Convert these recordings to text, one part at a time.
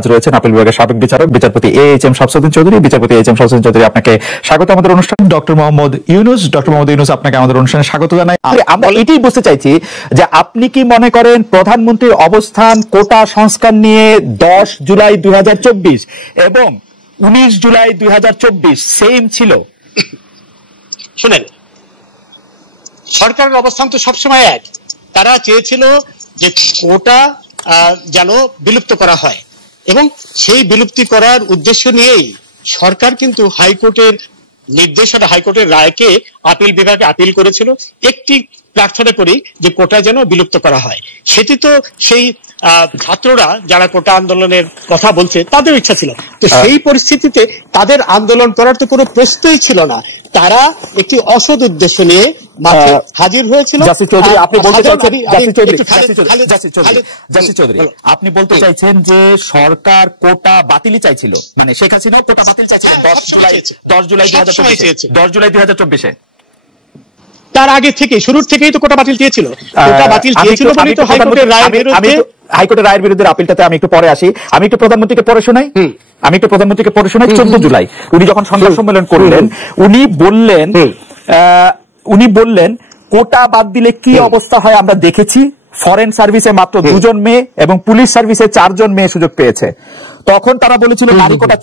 আজ রয়েছেন আপিল বিভাগের সাবেক বিচারক বিচারপতি AHM শামসুদ্দিন চৌধুরী। বিচারপতি AHM শামসুদ্দিন চৌধুরী, আপনাকে স্বাগত আমাদের অনুষ্ঠানে। ডক্টর মোহাম্মদ ইউনুস, আপনাকে আমাদের অনুষ্ঠানে স্বাগত জানাই। আমরা এটাই বুঝতে চাইছি যে আপনি কি মনে করেন প্রধানমন্ত্রীর অবস্থান কোটা সংস্কার নিয়ে 10 জুলাই 2024 এবং 19 জুলাই 2024 সেম ছিল? শুনেন, সরকারের অবস্থান তো সবসময় এক। তারা চেয়েছিল যে কোটা যেন বিলুপ্ত করা হয় এবং সেই বিলুপ্তি করার উদ্দেশ্য নিয়েই সরকার কিন্তু হাইকোর্টের নির্দেশনা, হাইকোর্টের রায়কে আপিল বিভাগে আপিল করেছিল একটি প্রার্থনা করি যে কোটা যেন বিলুপ্ত করা হয়। সেটি তো সেই ছাত্ররা যারা কোটা আন্দোলনের কথা বলছে তাদের ইচ্ছা ছিল, তো সেই পরিস্থিতিতে তাদের আন্দোলন করার তো কোনো প্রশ্নই ছিল না। তারা একটি অসৎ উদ্দেশ্য নিয়ে মাঠে হাজির হয়েছিল। আপনি বলতে চাইছেন যে সরকার কোটা বাতিলই চাইছিল, মানে শেখ হাসিনা কোটা বাতিল চাইছিল 10 জুলাই 2024-এ। তার আগে থেকে, শুরুর থেকেই তো কোটা বাতিল চেয়েছিল। কোটা বাতিল চেয়েছিল মানে তো হাইকোর্টের রায়ের বিরুদ্ধে, হাইকোর্টের রায়ের বিরুদ্ধে আপিলটাতে আমি একটু পরে আসি। আমি একটু প্রধানমন্ত্রীকে পড়ে শোনাই 14 জুলাই উনি যখন সংবাদ সম্মেলন করলেন, উনি বললেন কোটা বাদ দিলে কি অবস্থা হয় আমরা দেখেছি। ফরেন সার্ভিসে মাত্র 2 জন মেয়ে এবং পুলিশ সার্ভিসে 4 জন মেয়ে সুযোগ পেয়েছে। তখন তারা বলেছিল নারী কোটা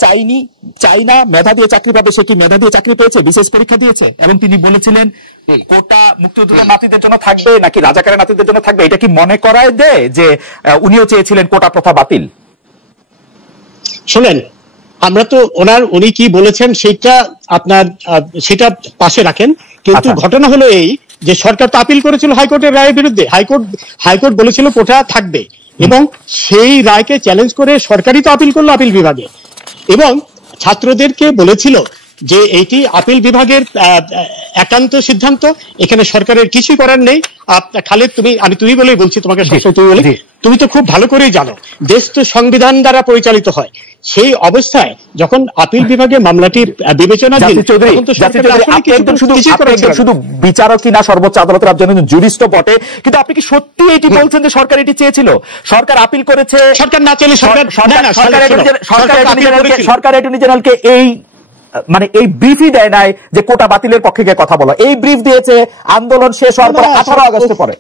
চাই না, মেধা দিয়ে চাকরি পাবে। সে কি মেধা দিয়ে চাকরি পেয়েছে? বিশেষ পরীক্ষা দিয়েছে। এবং তিনি বলেছিলেন কোটা মুক্তিযোদ্ধার নাতিদের জন্য থাকবে নাকি রাজাকারের নাতিদের জন্য থাকবে। এটা কি মনে করায় দেয় যে উনিও চেয়েছিলেন কোটা প্রথা বাতিল? শুনেন, আমরা তো উনি কি বলেছেন সেটা পাশে রাখেন, কিন্তু ঘটনা হলো এই যে সরকার তো আপিল করেছিল হাইকোর্টের রায়ের বিরুদ্ধে। হাইকোর্ট বলেছিল কোটা থাকবে এবং সেই রায়কে চ্যালেঞ্জ করে সরকারই তো আপিল করলো আপিল বিভাগে এবং ছাত্রদেরকে বলেছিল যে এইটি আপিল বিভাগের একান্ত সিদ্ধান্ত, এখানে সরকারের কিছু করার নেই। খালেদ, তুমি বলেই বলছি তোমাকে, তুমি তো খুব ভালো করেই জানো দেশ তো সংবিধান দ্বারা পরিচালিত হয়। সেই অবস্থায় যখন আপিল বিভাগে মামলাটি বিবেচনাধীন, শুধু বিচারকই না, সর্বোচ্চ আদালতের একজন জুরিস্ট বটে, কিন্তু আপনি কি সত্যি এটি বলছেন যে সরকার এটি চেয়েছিল? সরকার আপিল করেছে, সরকার না চাইলে সরকার অ্যাটর্নি জেনারেলকে এই ব্রিফই দেয় নাই যে কোটা বাতিলের পক্ষে গিয়ে কথা বলো। এই ব্রিফ দিয়েছে আন্দোলন শেষ হওয়ার পর 18 আগস্ট পরে।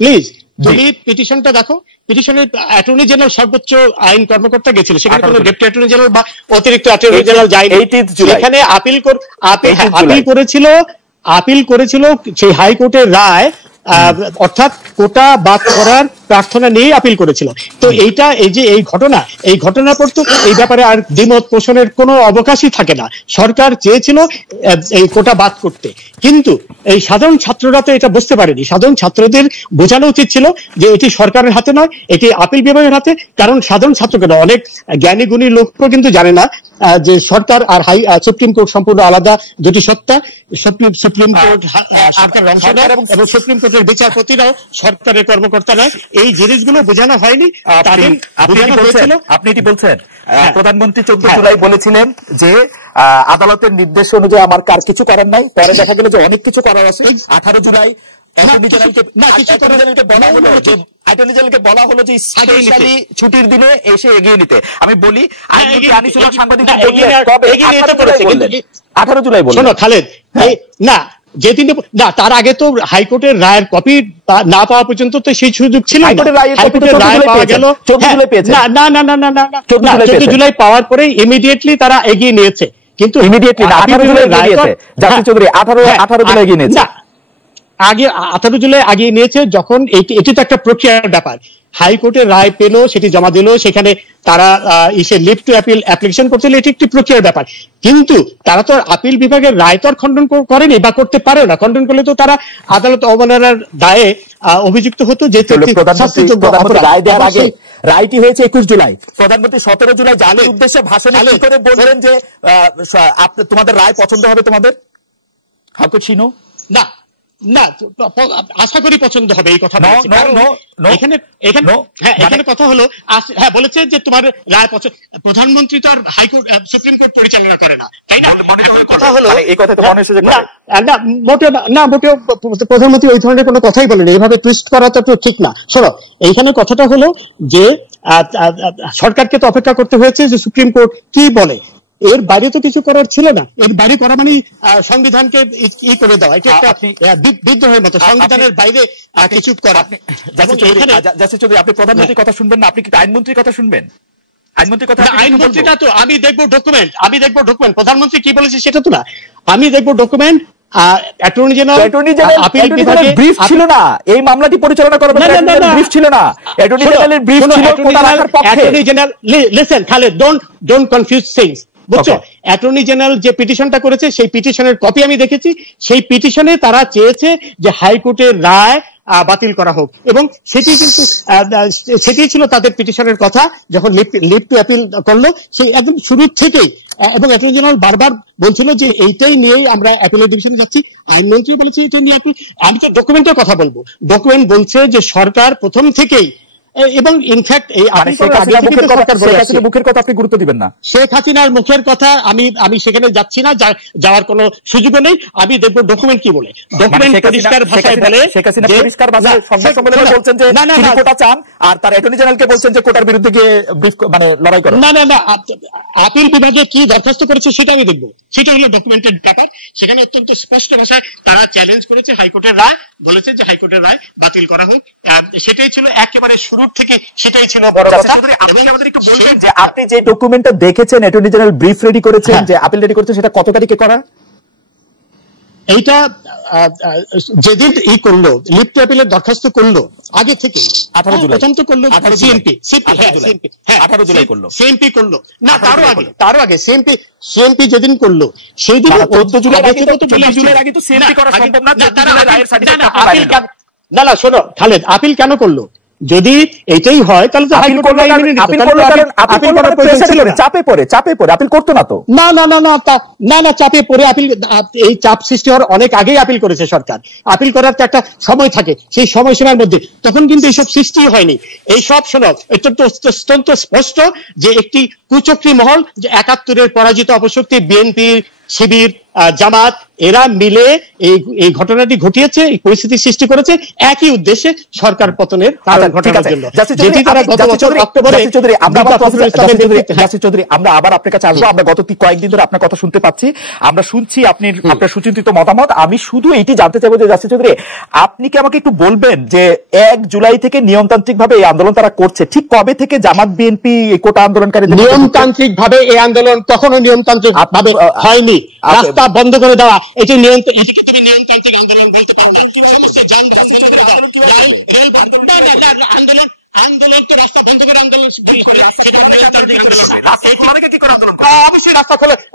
প্লিজ তুমি পিটিশনটা দেখো। পিটিশনের অ্যাটর্নি জেনারেল সর্বোচ্চ আইন কর্মকর্তা গেছিল, সেখানে কোনো ডেপুটি অ্যাটর্নি জেনারেল বা অতিরিক্ত অ্যাটর্নি জেনারেল যায়নি। সেখানে আপিল করেছিল সেই হাইকোর্টের রায়, অর্থাৎ কোটা বাদ করার প্রার্থনা নিয়ে আপিল করেছিল। তো এই ঘটনার পর তো এই ব্যাপারে আর দ্বিমত পোষণের কোনো অবকাশই থাকে না। সরকার চেয়েছিল এই কোটা বাদ করতে, কিন্তু এই সাধারণ ছাত্ররা তো এটা বুঝতে পারেনি। সাধারণ ছাত্রদের বোঝানো উচিত ছিল যে এটি সরকারের হাতে নয়, এটি আপিল বিভাগের হাতে। কারণ সাধারণ ছাত্রকে না, অনেক জ্ঞানী গুণী লোকও কিন্তু জানে না যে সরকার আর সুপ্রিম কোর্ট সম্পূর্ণ আলাদা দুটি সত্তা। সুপ্রিম কোর্ট এবং সুপ্রিম কোর্টের বিচারপতিরাও সরকারের কর্মকর্তা নয়। এই জিনিসগুলো বোঝানো হয়নি। আপনি এটি বলছেন প্রধানমন্ত্রী 14 জুলাই বলেছিলেন যে আদালতের নির্দেশ অনুযায়ী আমার কার কিছু করার নাই। পরে দেখা গেল যে অনেক কিছু করার আছে। 18 জুলাই অ্যাটর্নি জেনারেলকে বলা হলো যে স্পেশালি ছুটির দিনে এসে এগিয়ে নিতে। আমি বলি 18 জুলাই বললেন। শোনো খালেদ, না যেদিন না, তার আগে তো হাইকোর্টের রায়ের কপি না পাওয়া পর্যন্ত তো সেই সুযোগ ছিল না। হাইকোর্টের রায় পাওয়া গেল 14 জুলাই পাওয়ার পরে ইমিডিয়েটলি তারা এগিয়ে নিয়েছে, কিন্তু ইমিডিয়েটলি না, 18 জুলাই নিয়েছে। জাসির চৌধুরী 18 জুলাই এগিয়ে নিয়েছে। আগে 18 জুলাই আগিয়ে নিয়েছে যখন এটি তো একটা প্রক্রিয়ার ব্যাপার। হাইকোর্টের রায় পেল, সেটি জমা দিল, সেখানে তারা লিভ টু অ্যাপিল অ্যাপ্লিকেশন করছিল, এটি একটি প্রক্রিয়ার ব্যাপার। কিন্তু তারা তো আপিল বিভাগের রায় তো আর খণ্ডন করেনি বা করতে পারে না। খণ্ডন করলে তো তারা আদালত অবমাননার দায়ে অভিযুক্ত হতো। যে রায় দেওয়ার আগে রায়টি হয়েছে 21 জুলাই। প্রধানমন্ত্রী 17 জুলাই জাতির উদ্দেশ্যে ভাষণে কি করে বললেন যে তোমাদের রায় পছন্দ হবে তোমাদের? How could she no? না না, আশা করি পছন্দ হবে এই কথা বলেছি। এখানে এখানে হ্যাঁ এখানে কথা হলো হ্যাঁ বলেছে যে তোমার রায় প্রধানমন্ত্রী তো আর হাইকোর্ট সুপ্রিম কোর্ট পরিচালনা করে না, তাই না? কথা হলো এই কথা তো মনে হচ্ছে না মোটেও না, মোটেও প্রধানমন্ত্রী ওই ধরনের কোনো কথাই বলেনি, এইভাবে টুইস্ট করা তো ঠিক না। শোনো, এইখানে কথাটা হলো যে সরকারকে তো অপেক্ষা করতে হয়েছে যে সুপ্রিম কোর্ট কি বলে, এর বাইরে তো কিছু করার ছিল না। এর বাইরে করা মানে সংবিধানকে ই করে দেওয়া, এটা একটা বিদ্রোহের মতো, সংবিধানের বাইরে কিছু করা। আপনি প্রধানমন্ত্রীর কথা শুনবেন না, আপনি কি আইনমন্ত্রীর কথা শুনবেন? আইনমন্ত্রীটা তো আমি দেখবো ডকুমেন্ট, প্রধানমন্ত্রী কি বলেছে সেটা তো না, আমি দেখবো ডকুমেন্ট। অ্যাটর্নি জেনারেল আপিল বিভাগে ব্রিফ ছিল না, এই মামলাটি পরিচালনা করবে ব্রিফ ছিল না, অ্যাটর্নি জেনারেলের ব্রিফ ছিল কোটা রাখার পক্ষে। Attorney general listen Khaled, don't confuse things, বুঝছো? অ্যাটর্নি জেনারেল যে পিটিশনটা করেছে সেই পিটিশনের কপি আমি দেখেছি। সেই পিটিশনে তারা চেয়েছে যে হাইকোর্টের রায় বাতিল করা হোক, এবং সেটি ছিল তাদের পিটিশনের কথা। যখন লিভ টু অ্যাপিল করলো সেই একদম শুরু থেকেই, এবং অ্যাটর্নি জেনারেল বারবার বলছিল যে এইটাই নিয়েই আমরা অ্যাপিলের ডিভিশনে যাচ্ছি, আইনমন্ত্রী বলেছে এটা নিয়ে অ্যাপিল। আমি তো ডকুমেন্টের কথা বলবো, ডকুমেন্ট বলছে যে সরকার প্রথম থেকেই, এবং ইনফ্যাক্ট এই মুখের কথা আপনি গুরুত্ব দিবেন না, শেখ হাসিনার মুখের কথা আমি সেখানে যাচ্ছি না, যাওয়ার কোনো সুযোগও নেই। আমি দেখবো ডকুমেন্ট কি বলে। ডকুমেন্ট পরিষ্কার ভাষায় বলে, শেখ হাসিনা পরিষ্কার ভাষায় সংবাদ সম্মেলনে বলছেন যে তিনি কোটা চান, আর তার অ্যাটর্নি জেনারেলকে বলছেন যে কোটার বিরুদ্ধে গিয়ে মানে লড়াই করেন। না, আপিল বিভাগে কি দরখাস্ত করেছে সেটা আমি দেখবো, সেটা হলো ডকুমেন্টেড ব্যাপার। সেখানে অত্যন্ত স্পষ্ট ভাষায় তারা চ্যালেঞ্জ করেছে হাইকোর্টের রায়, বলেছে যে হাইকোর্টের রায় বাতিল করা হোক। সেটাই ছিল একেবারে শুরু থেকে, সেটাই ছিল বড় কথা। আমাদের একটু বলবেন যে আপনি যে ডকুমেন্টটা দেখেছেন, অ্যাটর্নি জেনারেল ব্রিফ রেডি করেছেন, যে আপিল রেডি করেছেন, সেটা কত তারিখে করা? এইটা যেদিন করলো, লিভ টু অ্যাপিলের দরখাস্ত করলো আগে থেকে 18 জুলাই, প্রথম তো করলো সিএমপি, 18 জুলাই করলো, সিএমপি করলো না, তারও আগে সিএমপি যেদিন করলো সেই দিন 14 জুলাই আগে তো সিএমপি করা সম্ভব না। না, শোনো খালেদ, আপিল কেন করলো? যদি এটাই হয় তাহলে তো আপিল করলো, চাপে পড়ে আপিল করতো না তো। না, চাপে পড়ে আপিল, এই চাপ সৃষ্টি হওয়ার অনেক আগেই আপিল করেছে সরকার। আপিল করার তো একটা সময় থাকে, সেই সময়সীমার মধ্যে তখন কিন্তু এইসব সৃষ্টি হয়নি। এইসব শোনো, অত্যন্ত স্পষ্ট যে একটি কুচক্রী মহল, যে 71-এর পরাজিত অপশক্তি বিএনপি, শিবির, জামাত, এরা মিলে এই ঘটনাটি ঘটিয়েছে, এই পরিস্থিতি সৃষ্টি করেছে একই উদ্দেশ্যে, সরকার পতনের কারণ ঘটানোর জন্য। যেটি তারা গত বছর অক্টোবরে, আমরা আবার আপনার কাছে আসবো। আমরা গত কয়েকদিন ধরে আপনার কথা শুনতে পাচ্ছি, আমরা শুনছি আপনার সুচিন্তিত মতামত। আমি শুধু এইটি জানতে চাইবো যে জাসির চৌধুরী, আপনি কি আমাকে একটু বলবেন যে 1 জুলাই থেকে নিয়মতান্ত্রিক ভাবে এই আন্দোলন তারা করছে, ঠিক কবে থেকে জামাত বিএনপি কোটা আন্দোলনকারী? নিয়মতান্ত্রিক ভাবে এই আন্দোলন কখনো নিয়মতান্ত্রিক ভাবে হয়নি। রাস্তা বন্ধ করে দেওয়া, এটি এটিকে তুমি নিয়মতান্ত্রিক আন্দোলন বলতে পারো না। সমস্ত যানবাহন বন্ধ করে দেওয়া, আন্দোলন তো রাস্তা বন্ধ করে আন্দোলন,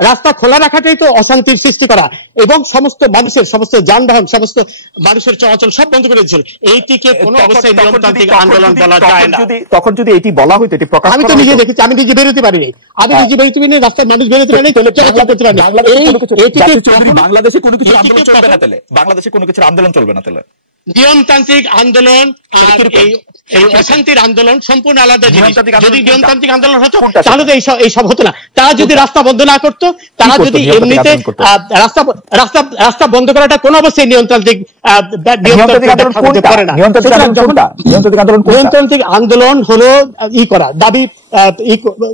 রাস্তা খোলা রাখাটাই তো অশান্তির সৃষ্টি করা, এবং সমস্ত যানবাহন, সমস্ত মানুষের চলাচল সব বন্ধ করে দিয়েছিল। এইটিকে কোনো অবস্থায় নিয়মতান্ত্রিক আন্দোলন বলা যায় না। তখন যদি এটি বলা হইতো, এটি প্রকাশ, আমি তো নিজে দেখেছি, আমি নিজে বেরোতে পারিনি, রাস্তার মানুষ বেরোতে পারিনি, বাংলাদেশে কোনো কিছু আন্দোলন চলবে না, বাংলাদেশে কোনো কিছু আন্দোলন চলবে না। নিয়মতান্ত্রিক আন্দোলন আর এই অশান্তির আন্দোলন সম্পূর্ণ আলাদা জিনিস। যদি নিয়মতান্ত্রিক আন্দোলন হতো তাহলে তো এইসব হতো না। তারা যদি রাস্তা বন্ধ না করতো, তারা যদি এমনিতে রাস্তা বন্ধ করাটা কোন অবস্থায় নিয়মতান্ত্রিক করে না। নিয়মতান্ত্রিক আন্দোলন হলো দাবি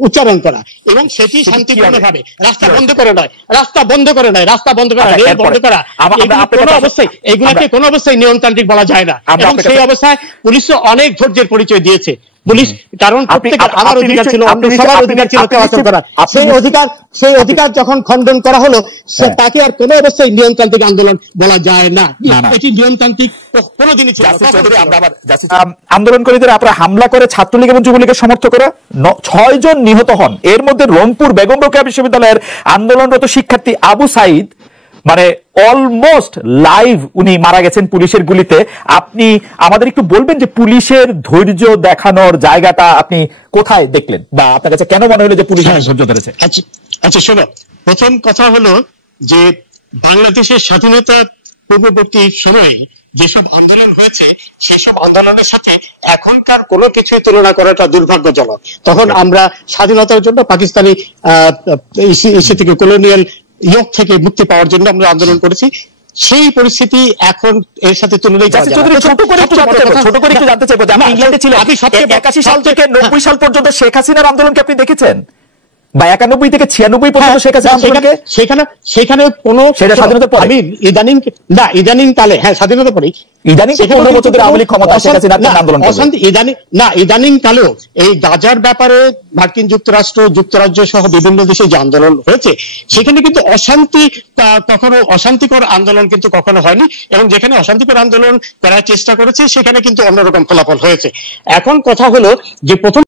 উচ্চারণ করা, এবং সেটি শান্তিপূর্ণ ভাবে, রাস্তা বন্ধ করে নয়, রাস্তা বন্ধ করা, রেল বন্ধ করা, কোনো অবস্থায় এগুলোকে কোনো অবস্থায় নিয়মতান্ত্রিক বলা যায় না। এবং সেই অবস্থায় পুলিশও অনেক ধৈর্যের পরিচয় দিয়েছে। পুলিশ, কারণ প্রত্যেকের আমার অধিকার ছিল, সবার অধিকার ছিল চলাচল করা, সেই অধিকার যখন খণ্ডন করা হলো, তাকে আর কোনো অবস্থায় নিয়মতান্ত্রিক আন্দোলন বলা যায় না। এটি নিয়মতান্ত্রিক কোনোদিনই ছিল। আন্দোলনকারীদের আপনারা হামলা করে ছাত্রলীগ এবং যুবলীগের সমর্থক করে 6 জন নিহত হন। এর মধ্যে রংপুর বেগম রোকেয়া বিশ্ববিদ্যালয়ের আন্দোলনরত শিক্ষার্থী আবু সাইদ, মানে অলমোস্ট লাইভ উনি মারা গেছেন পুলিশের গুলিতে। আপনি আমাদের একটু বলবেন যে পুলিশের ধৈর্য দেখানোর জায়গাটা আপনি কোথায় দেখলেন, বা আপনার কাছে কেন মনে হলো যে পুলিশ ধৈর্য ধরেছে? আচ্ছা শোনো, প্রথম কথা হলো যে বাংলাদেশের স্বাধীনতা পূর্ববর্তী সময়ে যেসব আন্দোলন হয়েছে সেসব আন্দোলনের সাথে এখনকার কোনো কিছুই তুলনা করাটা দুর্ভাগ্যজনক। তখন আমরা স্বাধীনতার জন্য পাকিস্তানি ইসে থেকে কলোনিয়াল ইয়ক থেকে মুক্তি পাওয়ার জন্য আমরা আন্দোলন করেছি। সেই পরিস্থিতি এখন এর সাথে তুলনাই করা যায় না। ছোট করে একটু জানতে চাইবো, আপনি ইংল্যান্ডে ছিলেন 81 সাল থেকে 90 সাল পর্যন্ত শেখ হাসিনার আন্দোলনকে আপনি দেখেছেন, বা 91 থেকে 96 পর্যন্ত শেখ হাসিনা আন্দোলনকে? সেখানে কোনো স্বাধীনতার পরে আমি ইদানিং কালে, হ্যাঁ স্বাধীনতার পরে ইদানিং 15 বছরের আওয়ামী লীগ ক্ষমতা, শেখ হাসিনা আন্দোলন অশান্তি ইদানিং কালেও এই গাজার ব্যাপারে মার্কিন যুক্তরাজ্য সহ বিভিন্ন দেশে যে আন্দোলন হয়েছে সেখানে কিন্তু অশান্তিকর আন্দোলন কিন্তু কখনো হয়নি, এবং যেখানে অশান্তিকর আন্দোলন করার চেষ্টা করেছে সেখানে কিন্তু অন্যরকম ফলাফল হয়েছে। এখন কথা হলো যে প্রথম